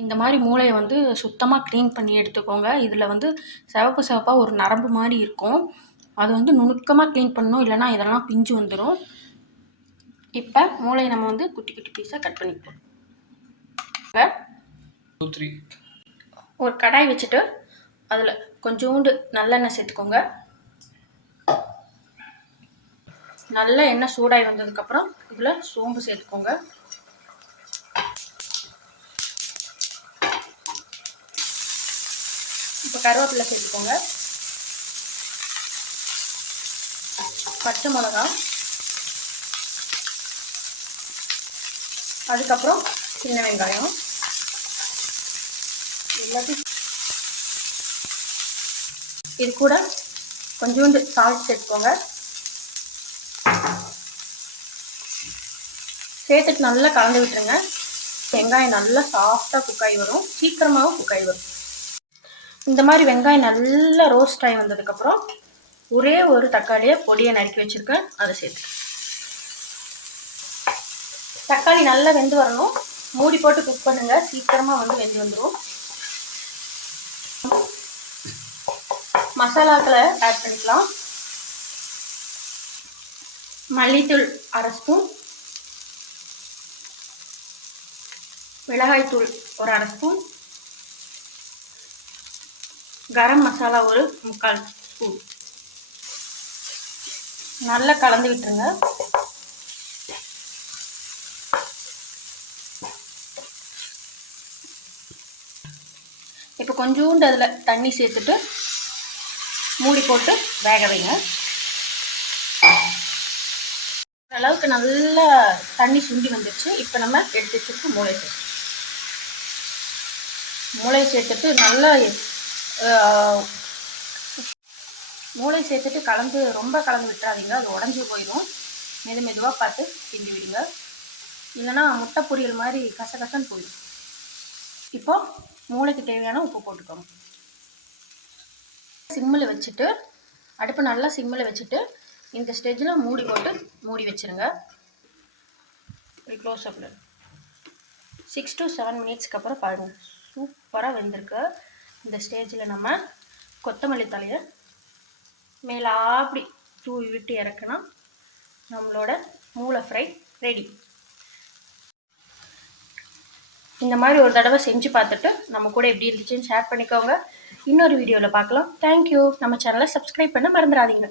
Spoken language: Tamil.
இந்த மாதிரி மூளையை வந்து சுத்தமாக க்ளீன் பண்ணி எடுத்துக்கோங்க. இதில் வந்து சிவப்பு சிவப்பாக ஒரு நரம்பு மாதிரி இருக்கும். அது வந்து நுணுக்கமாக க்ளீன் பண்ணணும், இல்லைனா இதெல்லாம் பிஞ்சு வந்துடும். இப்போ மூளையை நம்ம வந்து குட்டி குட்டி பீஸாக கட் பண்ணிப்போம். ஒரு கடாய் வச்சுட்டு அதில் கொஞ்சோண்டு நல்லெண்ணெய் சேர்த்துக்கோங்க. நல்ல எண்ணெய் சூடாகி வந்ததுக்கப்புறம் இதில் சோம்பு சேர்த்துக்கோங்க. இப்போ கருவேப்பிலை சேர்த்துக்கோங்க. பச்சை மிளகா, அதுக்கப்புறம் சின்ன வெங்காயம் எல்லாத்தையும் இது கூட கொஞ்சோண்டு சால்ட் சேர்த்துக்கோங்க. சேர்த்துட்டு நல்லா கலந்து விட்டுருங்க. வெங்காயம் நல்லா சாஃப்டாக குக்காய் வரும், சீக்கிரமாகவும் குக்காய் வரும். இந்த மாதிரி வெங்காயம் நல்லா ரோஸ்ட் ஆகி வந்ததுக்கப்புறம் ஒரே ஒரு தக்காளியை பொடியை நறுக்கி வச்சுருக்கேன், அதை சேர்த்து. தக்காளி நல்லா வெந்து வரணும். மூடி போட்டு குக் பண்ணுங்க, சீக்கிரமாக வந்து வெந்து வந்துடும். மசாலாக்களை ஆட் பண்ணிக்கலாம். மல்லித்தூள் அரை ஸ்பூன், மிளகாய்த்தூள் ஒரு அரை ஸ்பூன், கரம் மசாலா ஒரு 3/4 ஸ்பூன். நல்லா கலந்து விட்டுருங்க. இப்போ கொஞ்சோண்டு அதில் தண்ணி சேர்த்துட்டு மூடி போட்டு வேக வைங்க. அளவுக்கு நல்லா தண்ணி சுண்டி வந்துடுச்சு. இப்போ நம்ம எடுத்து வச்சுட்டு மூளை சேர்த்துட்டு நல்லா மூளை சேர்த்துட்டு கலந்து ரொம்ப கலந்து விட்டுறாதீங்க, அது உடஞ்சி போயிடும். மெதுவாக பார்த்து கிண்டி விடுங்க, இல்லைன்னா முட்டை பொரியல் மாதிரி கசகசன்னு போயிடும். இப்போ மூளைக்கு தேவையான உப்பு போட்டுக்கோங்க. சிம்மில் வச்சுட்டு, அடுப்பு நல்லா சிம்மில் வச்சுட்டு இந்த ஸ்டேஜில் மூடி போட்டு மூடி வச்சுருங்க. க்ளோஸ் அப்பில் 6 to 7 மினிட்ஸ்க்கு அப்புறம் பாருங்கள், சூப்பராக வெந்திருக்கு. இந்த ஸ்டேஜில் நம்ம கொத்தமல்லி தலையை மேலே அப்படி தூவி விட்டு இறக்குனா நம்மளோட மூளை ஃப்ரை ரெடி. இந்த மாதிரி ஒரு தடவை செஞ்சு பார்த்துட்டு நம்ம கூட எப்படி இருந்துச்சுன்னு ஷேர் பண்ணிக்கோங்க. இன்னொரு வீடியோவில் பார்க்கலாம். தேங்க்யூ. நம்ம சேனலை சப்ஸ்கிரைப் பண்ண மறந்துடாதீங்க.